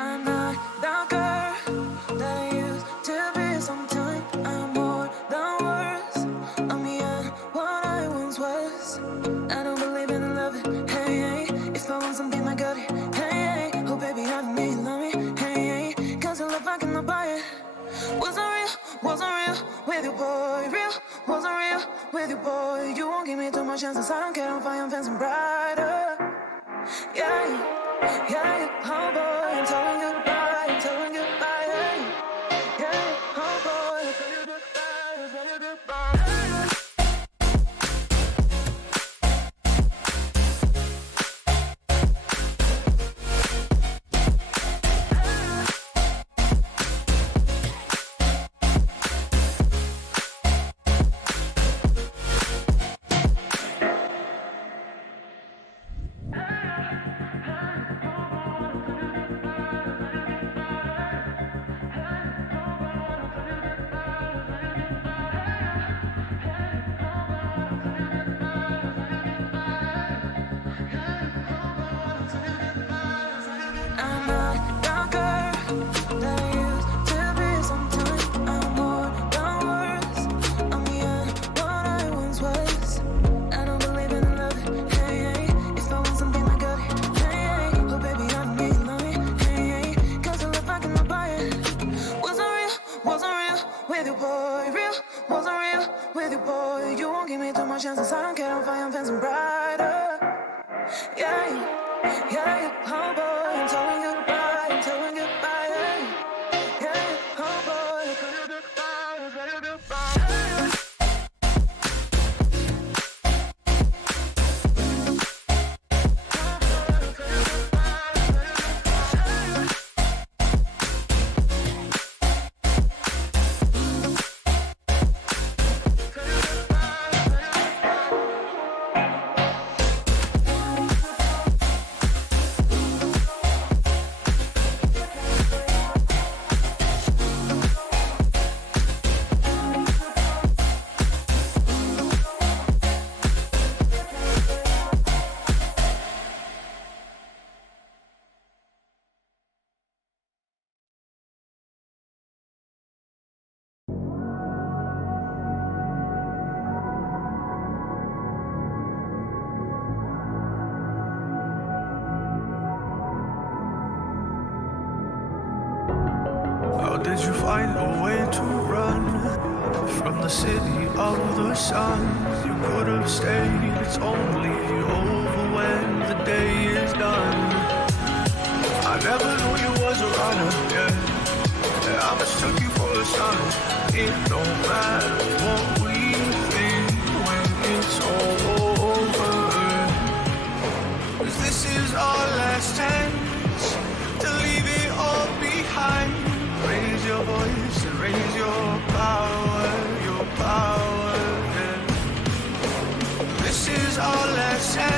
I'm not the girl that I used to be. Sometimes I'm more than words. I'm beyond what I once was. I don't believe in love it. Hey, hey. If I want something, I got it. Hey, hey. Oh, baby, I don't need love me. Hey, hey. Cause your love, I cannot buy it. Wasn't real with you, boy. Real, wasn't real with you, boy. You won't give me too much chances. I don't care if I am fancy brighter. Yeah, yeah, yeah, oh boy, I'm telling you goodbye, I'm telling you goodbye, yeah, yeah, oh boy, I'm telling you goodbye, I'm telling you goodbye. Chances I don't care if I am fancy brighter. Yeah, yeah, yeah, oh boy, I'm telling you goodbye, I'm telling you goodbye, yeah, yeah, oh boy, I'm telling you goodbye, I'm telling you goodbye. Did you find a way to run from the city of the sun? You could have stayed, it's only over when the day is done. I never knew you was a runner, yeah. I mistook you for the sun. It don't matter what we think when it's all over. 'Cause this is our last chance to leave it all behind. Raise your voice and raise your power, yeah. This is our last chance.